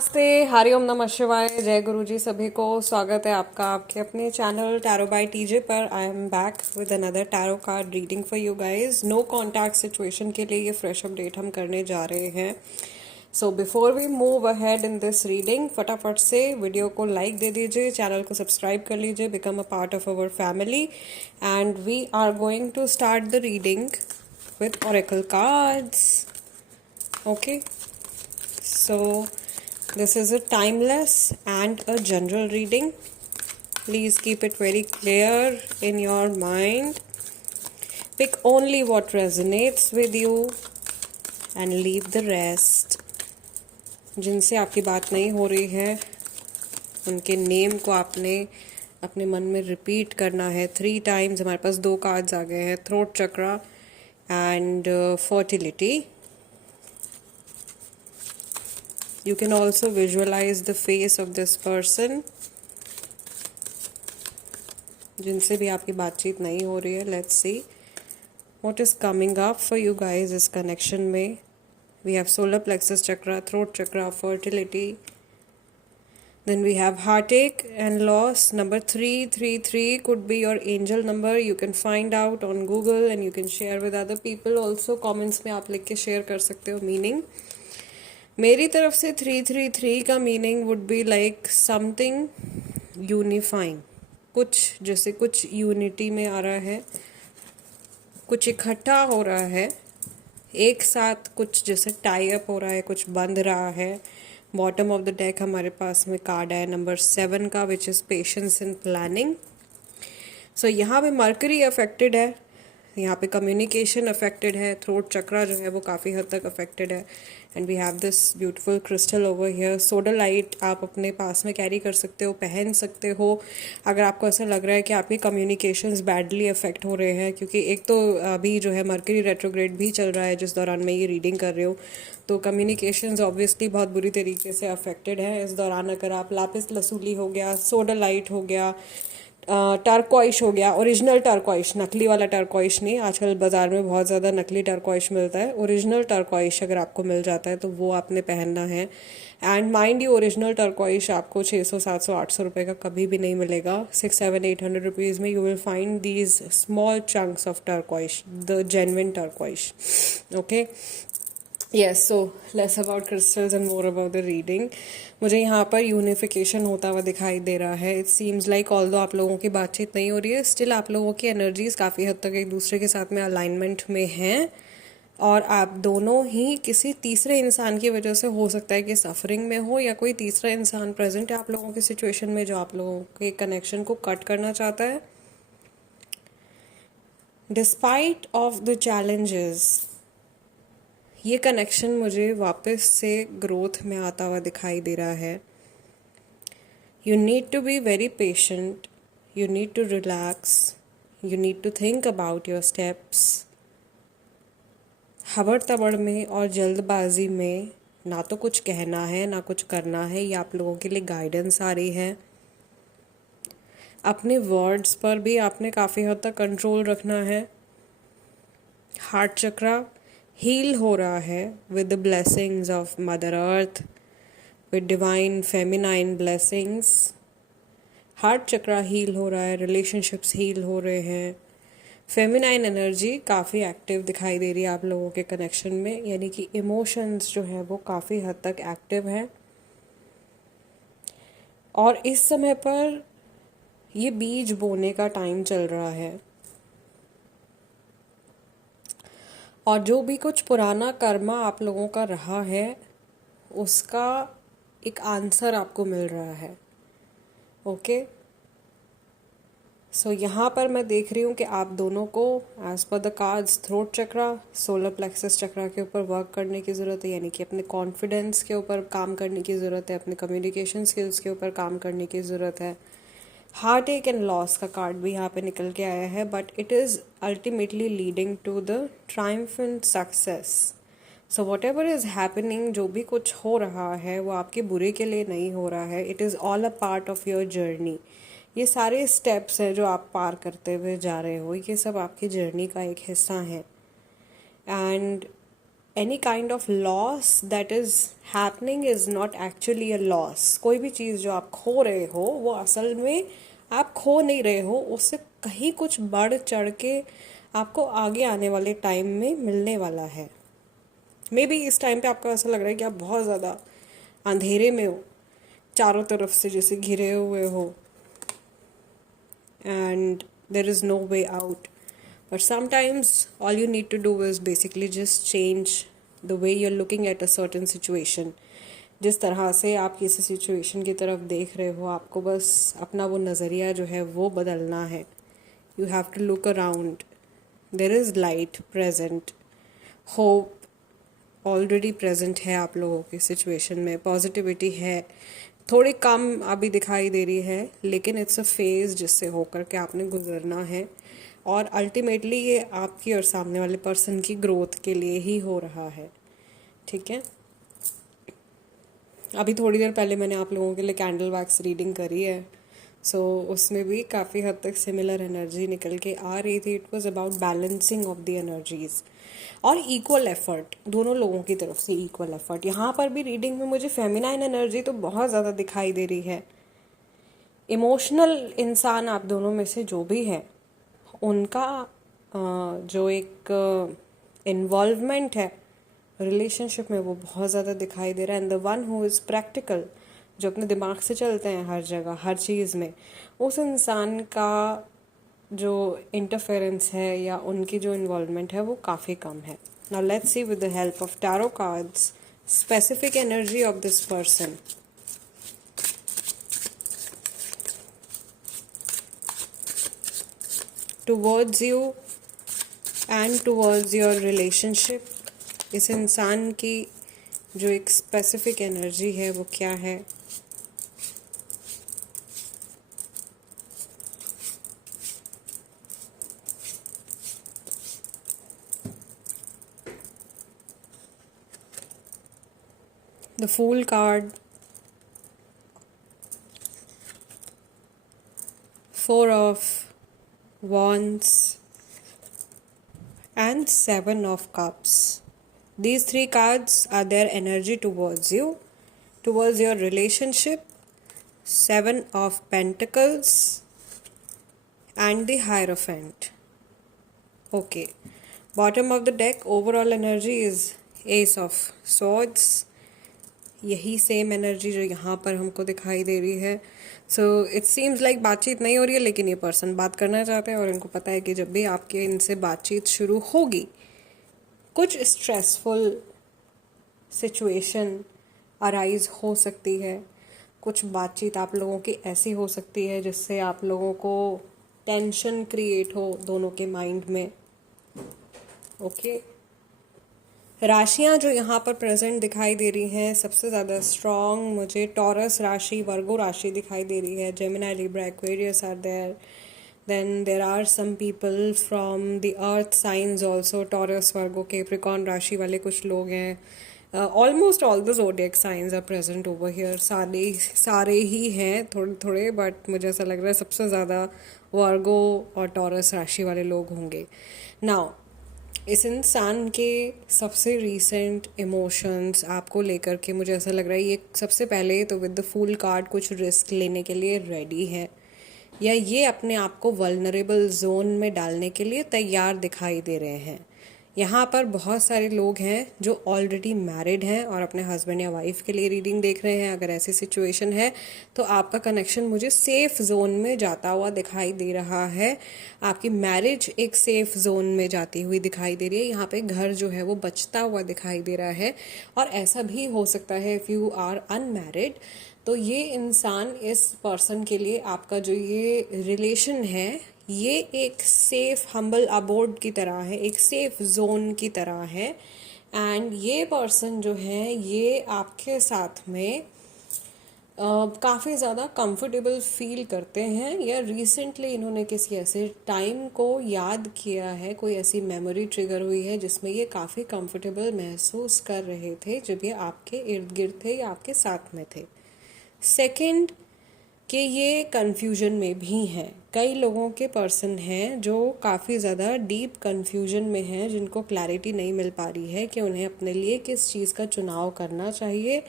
नमस्ते, हरिओम नमः शिवाय, जय गुरु जी सभी को। स्वागत है आपका आपके अपने चैनल टैरो बाय टीजे पर। I am back with another tarot card reading for you guys. No contact situation के लिए ये फ्रेश अपडेट हम करने जा रहे हैं। So before we move ahead in this reading, फटाफट से वीडियो को लाइक दे दीजिए, चैनल को सब्सक्राइब कर लीजिए, become a part of our family. And we are going to start the reading with oracle cards. Okay, so this is a timeless and a general reading. Please keep it very clear in your mind. Pick only what resonates with you and leave the rest. जिनसे आपकी बात नहीं हो रही है उनके name को आपने अपने मन में रिपीट करना है 3 times। हमारे पास 2 कार्ड्स आ गए हैं, throat chakra and fertility. You can also visualize the face of this person जिनसे भी आपकी बातचीत नहीं हो रही है। Let's see what is coming up for you guys इस connection में। We have solar plexus chakra, throat chakra, fertility. Then we have heartache and loss. Number 333 could be your angel number. You can find out on Google and you can share with other people also. Comments में आप लिख के share कर सकते हो meaning। मेरी तरफ से 333 का meaning would be like something unifying. कुछ जैसे कुछ यूनिटी में आ रहा है, कुछ इकट्ठा हो रहा है एक साथ, कुछ जैसे टाई अप हो रहा है, कुछ बंध रहा है। बॉटम ऑफ द डेक हमारे पास में कार्ड है नंबर 7 का, which is patience in planning. So यहाँ पे मर्करी अफेक्टेड है, यहाँ पे कम्युनिकेशन अफेक्टेड है, थ्रोट चक्रा जो है वो काफ़ी हद तक अफेक्टेड है। And we have this beautiful crystal over here, sodalite. आप अपने पास में कैरी कर सकते हो, पहन सकते हो अगर आपको ऐसा लग रहा है कि आपके कम्युनिकेशंस बैडली अफेक्ट हो रहे हैं। क्योंकि एक तो अभी जो है मर्करी रेट्रोग्रेड भी चल रहा है जिस दौरान मैं ये रीडिंग कर रही हूँ, तो कम्युनिकेशंस ऑब्वियसली बहुत बुरी तरीके से अफेक्टेड है इस दौरान। अगर आप लापिस लसूली हो गया, सोडा लाइट हो गया, टर्कोइश हो गया, ओरिजिनल टर्कोइश, नकली वाला टर्कोइश नहीं, आजकल बाज़ार में बहुत ज़्यादा नकली टर्कोइश मिलता है। ओरिजिनल टर्कोइश अगर आपको मिल जाता है तो वो आपने पहनना है। And mind you, original turquoise आपको 600 700 800 रुपये का कभी भी नहीं मिलेगा। 6 7 800 रुपीज़ में you will find these small chunks of turquoise, the genuine turquoise. Okay, yes, so less about crystals and more about the reading. मुझे यहाँ पर यूनिफिकेशन होता हुआ दिखाई दे रहा है। इट सीम्स लाइक ऑल्दो आप लोगों की बातचीत नहीं हो रही है, स्टिल आप लोगों की एनर्जीज काफ़ी हद तक एक दूसरे के साथ में अलाइनमेंट में हैं। और आप दोनों ही किसी तीसरे इंसान की वजह से हो सकता है कि सफरिंग में हो, या कोई तीसरा इंसान प्रेजेंट है आप लोगों की सिचुएशन में जो आप लोगों के कनेक्शन को कट करना चाहता है। डिस्पाइट ऑफ द चैलेंजेस, ये कनेक्शन मुझे वापस से ग्रोथ में आता हुआ दिखाई दे रहा है। You need to be very patient, you need to relax, you need to think about your steps. हबड़ तबड़ में और जल्दबाजी में ना तो कुछ कहना है ना कुछ करना है, ये आप लोगों के लिए गाइडेंस आ रही है। अपने वर्ड्स पर भी आपने काफ़ी हद तक कंट्रोल रखना है। हार्ट चक्रा हील हो रहा है with the blessings of mother earth, with divine feminine blessings. Heart chakra heal हो रहा है, रिलेशनशिप्स हील हो रहे हैं। फेमिनाइन एनर्जी काफ़ी एक्टिव दिखाई दे रही है आप लोगों के कनेक्शन में, यानी कि इमोशंस जो है वो काफ़ी हद तक एक्टिव हैं। और इस समय पर ये बीज बोने का टाइम चल रहा है, और जो भी कुछ पुराना कर्मा आप लोगों का रहा है उसका एक आंसर आपको मिल रहा है। ओके, सो यहाँ पर मैं देख रही हूँ कि आप दोनों को as per the cards throat chakra, solar plexus chakra के ऊपर वर्क करने की ज़रूरत है, यानी कि अपने कॉन्फिडेंस के ऊपर काम करने की ज़रूरत है, अपने कम्युनिकेशन स्किल्स के ऊपर काम करने की ज़रूरत है। हार्ट एक एंड लॉस का कार्ड भी यहाँ पे निकल के आया है, but it is ultimately leading to the triumphant success. So whatever is happening, जो भी कुछ हो रहा है वो आपके बुरे के लिए नहीं हो रहा है। It is all a part of your journey. ये सारे स्टेप्स हैं जो आप पार करते हुए जा रहे हो, ये सब आपकी जर्नी का एक हिस्सा है। And any kind of loss that is happening is not actually a loss. कोई भी चीज़ जो आप खो रहे हो वो असल में आप खो नहीं रहे हो, उससे कहीं कुछ बढ़ चढ़ के आपको आगे आने वाले टाइम में मिलने वाला है. मे बी इस टाइम पे आपको ऐसा लग रहा है कि आप बहुत ज़्यादा अंधेरे में हो, चारों तरफ से जैसे घिरे हुए हो, and there is no way out. But sometimes all you need to do is basically just change the way you're looking at a certain situation. जिस तरह से आप किसी सिचुएशन की तरफ देख रहे हो, आपको बस अपना वो नज़रिया जो है वो बदलना है. You have to look around. There is light present. Hope already present है आप लोगों की सिचुएशन में. पॉजिटिविटी है, थोड़ी कम अभी दिखाई दे रही है, लेकिन इट्स अ फेज़ जिससे होकर के आपने गुजरना है. और अल्टीमेटली ये आपकी और सामने वाले पर्सन की ग्रोथ के लिए ही हो रहा है. ठीक है. अभी थोड़ी देर पहले मैंने आप लोगों के लिए कैंडल वैक्स रीडिंग करी है. उसमें भी काफ़ी हद तक सिमिलर एनर्जी निकल के आ रही थी. It was about balancing of the energies और इक्वल एफर्ट, दोनों लोगों की तरफ से इक्वल एफर्ट. यहाँ पर भी रीडिंग में मुझे फेमिनाइन एनर्जी तो बहुत ज़्यादा दिखाई दे रही है. इमोशनल इंसान आप दोनों में से जो भी है, उनका जो एक इन्वॉल्वमेंट है रिलेशनशिप में वो बहुत ज़्यादा दिखाई दे रहा है. And the one who is practical, जो अपने दिमाग से चलते हैं हर जगह हर चीज़ में, उस इंसान का जो इंटरफेरेंस है या उनकी जो इन्वॉल्वमेंट है वो काफ़ी कम है. Now let's see with the help of tarot cards specific energy of this person. Towards you and towards your relationship, इस इंसान की जो एक स्पेसिफिक एनर्जी है वो क्या है. The Fool card, 4 of Wands and 7 of Cups. These 3 cards are their energy towards you, towards your relationship. 7 of Pentacles and the Hierophant. Okay, bottom of the deck overall energy is Ace of Swords. यही same energy जो यहाँ पर हमको दिखाई दे रही है. So it seems like बातचीत नहीं हो रही है, लेकिन ये पर्सन बात करना चाहते हैं और इनको पता है कि जब भी आपके इनसे बातचीत शुरू होगी कुछ स्ट्रेसफुल सिचुएशन अराइज हो सकती है. कुछ बातचीत आप लोगों की ऐसी हो सकती है जिससे आप लोगों को टेंशन क्रिएट हो दोनों के माइंड में. ओके. राशियां जो यहाँ पर प्रेजेंट दिखाई दे रही हैं, सबसे ज़्यादा स्ट्रॉन्ग मुझे टॉरस राशि, वर्गो राशि दिखाई दे रही है. Gemini, Libra, Aquarius are there. Then there are some people from the earth signs also. Taurus, Virgo, Capricorn राशि वाले कुछ लोग हैं. Almost all the zodiac signs are present over here. सारे ही हैं थोड़े थोड़े, बट मुझे ऐसा लग रहा है सबसे ज़्यादा वर्गो और टॉरस राशि वाले लोग होंगे. नाउ इस इंसान के सबसे रीसेंट इमोशंस आपको लेकर के मुझे ऐसा लग रहा है ये सबसे पहले तो विद द फूल कार्ड कुछ रिस्क लेने के लिए रेडी है, या ये अपने आप को वल्नरेबल जोन में डालने के लिए तैयार दिखाई दे रहे हैं. यहाँ पर बहुत सारे लोग हैं जो ऑलरेडी मैरिड हैं और अपने हस्बैंड या वाइफ के लिए रीडिंग देख रहे हैं. अगर ऐसी सिचुएशन है तो आपका कनेक्शन मुझे सेफ जोन में जाता हुआ दिखाई दे रहा है. आपकी मैरिज एक सेफ जोन में जाती हुई दिखाई दे रही है. यहाँ पे घर जो है वो बचता हुआ दिखाई दे रहा है. और ऐसा भी हो सकता है इफ़ यू आर अनमैरिड तो ये इंसान इस पर्सन के लिए आपका जो ये रिलेशन है ये एक सेफ हम्बल अबोर्ड की तरह है, एक सेफ जोन की तरह है. एंड ये पर्सन जो है ये आपके साथ में काफ़ी ज़्यादा कंफर्टेबल फील करते हैं, या रिसेंटली इन्होंने किसी ऐसे टाइम को याद किया है, कोई ऐसी मेमोरी ट्रिगर हुई है जिसमें ये काफ़ी कंफर्टेबल महसूस कर रहे थे जब ये आपके इर्द गिर्द थे या आपके साथ में थे. सेकंड, कि ये कन्फ्यूजन में भी हैं। कई लोगों के पर्सन हैं जो काफ़ी ज़्यादा डीप कन्फ्यूजन में हैं, जिनको क्लैरिटी नहीं मिल पा रही है कि उन्हें अपने लिए किस चीज़ का चुनाव करना चाहिए।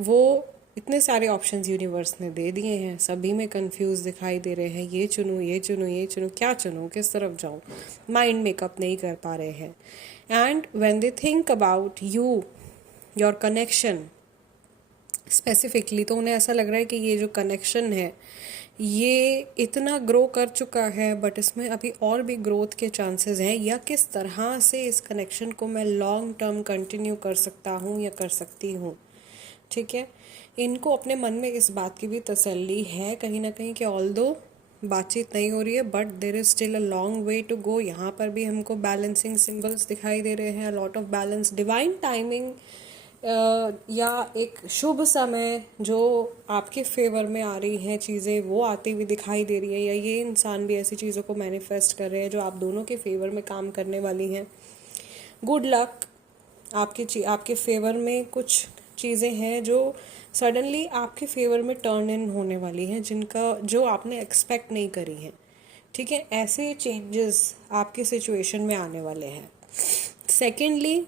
वो इतने सारे ऑप्शंस यूनिवर्स ने दे दिए हैं, सभी में कंफ्यूज दिखाई दे रहे हैं, ये चुनूँ ये चुनूँ ये चुनूँ, क्या चुनूँ, किस तरफ जाऊँ, माइंड मेकअप नहीं कर पा रहे हैं। And when they think about you, your connection specifically, तो उन्हें ऐसा लग रहा है कि ये जो कनेक्शन है ये इतना ग्रो कर चुका है, बट इसमें अभी और भी ग्रोथ के चांसेस हैं, या किस तरह से इस कनेक्शन को मैं लॉन्ग टर्म कंटिन्यू कर सकता हूँ या कर सकती हूँ। ठीक है, इनको अपने मन में इस बात की भी तसल्ली है कहीं ना कहीं कि ऑल्दो बातचीत नहीं हो रही है, but there is still a long way to go. यहाँ पर भी हमको बैलेंसिंग सिंबल्स दिखाई दे रहे हैं, lot of balance, divine timing, या एक शुभ समय जो आपके फेवर में आ रही हैं चीज़ें, वो आती हुई दिखाई दे रही है, या ये इंसान भी ऐसी चीज़ों को मैनिफेस्ट कर रहे हैं जो आप दोनों के फेवर में काम करने वाली हैं। गुड लक, आपके फेवर में कुछ चीज़ें हैं जो सडनली आपके फेवर में टर्न इन होने वाली हैं, जो आपने एक्सपेक्ट नहीं करी हैं। ठीक है, ऐसे चेंजेस आपके सिचुएशन में आने वाले हैं। सेकेंडली,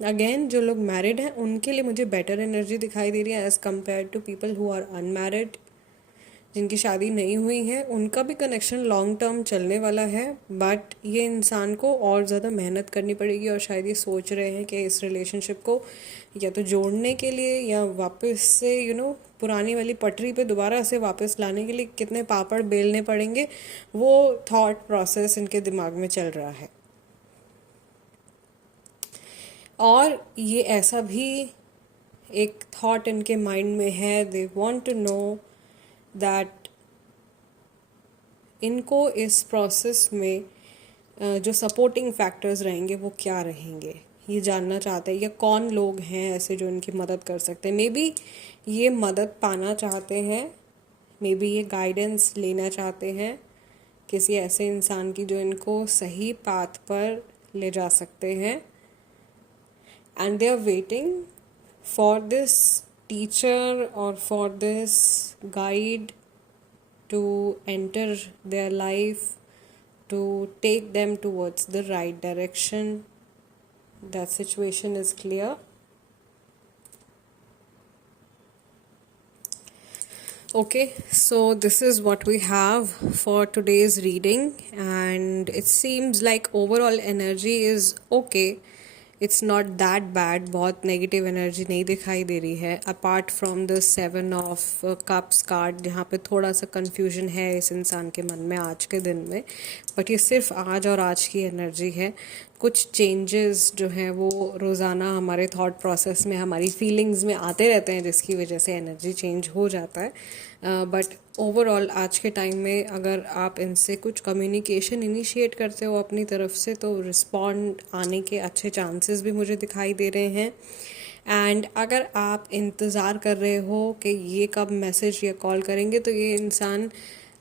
अगेन जो लोग मैरिड हैं उनके लिए मुझे बेटर एनर्जी दिखाई दे रही है as compared to people who are unmarried. जिनकी शादी नहीं हुई है उनका भी कनेक्शन लॉन्ग टर्म चलने वाला है, बट ये इंसान को और ज़्यादा मेहनत करनी पड़ेगी, और शायद ये सोच रहे हैं कि इस रिलेशनशिप को या तो जोड़ने के लिए या वापस से पुरानी वाली पटरी पे दोबारा से वापस लाने के लिए कितने पापड़ बेलने पड़ेंगे, वो थॉट प्रोसेस इनके दिमाग में चल रहा है। और ये ऐसा भी एक थॉट इनके माइंड में है, they want to know that इनको इस प्रोसेस में जो सपोर्टिंग फैक्टर्स रहेंगे वो क्या रहेंगे, ये जानना चाहते हैं, या कौन लोग हैं ऐसे जो इनकी मदद कर सकते हैं। मे बी ये मदद पाना चाहते हैं, मे बी ये गाइडेंस लेना चाहते हैं किसी ऐसे इंसान की जो इनको सही पाथ पर ले जा सकते हैं, and they are waiting for this teacher or for this guide to enter their life, to take them towards the right direction. That situation is clear. Okay, so this is what we have for today's reading, and it seems like overall energy is okay. It's not that bad, बहुत negative energy नहीं दिखाई दे रही है, apart from the 7 of cups card, जहाँ पे थोड़ा सा कन्फ्यूजन है इस इंसान के मन में आज के दिन में, बट ये सिर्फ आज और आज की एनर्जी है। कुछ चेंजेस जो हैं वो रोज़ाना हमारे थॉट प्रोसेस में, हमारी फीलिंग्स में आते रहते हैं, जिसकी वजह से एनर्जी चेंज हो जाता है, बट ओवरऑल आज के टाइम में अगर आप इनसे कुछ कम्युनिकेशन इनिशिएट करते हो अपनी तरफ से, तो रिस्पॉन्ड आने के अच्छे चांसेस भी मुझे दिखाई दे रहे हैं। एंड अगर आप इंतज़ार कर रहे हो कि ये कब मैसेज या कॉल करेंगे, तो ये इंसान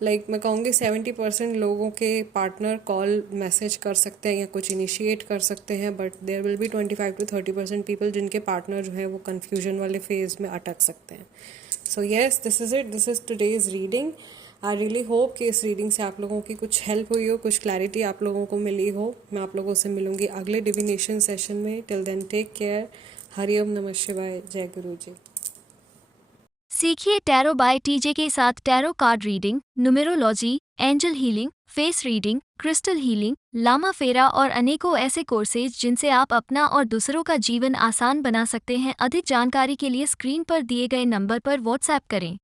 मैं कहूँगी 70% लोगों के पार्टनर कॉल मैसेज कर सकते हैं या कुछ इनिशिएट कर सकते हैं, but there will be 25 to 30% people जिनके पार्टनर जो है वो कन्फ्यूजन वाले फेज़ में अटक सकते हैं। So yes, this is it, this is today's reading. I really hope कि इस रीडिंग से आप लोगों की कुछ हेल्प हुई हो, कुछ क्लैरिटी आप लोगों को मिली हो। मैं आप लोगों से मिलूँगी अगले डिविनेशन सेशन में। Till then take care. हरिओम नमः शिवाय। जय गुरु जी। सीखिए टैरो बाय टीजे के साथ tarot card reading, numerology, angel healing, face reading, crystal healing, Lama Fera और अनेकों ऐसे कोर्सेज जिनसे आप अपना और दूसरों का जीवन आसान बना सकते हैं। अधिक जानकारी के लिए स्क्रीन पर दिए गए नंबर पर व्हाट्सएप करें।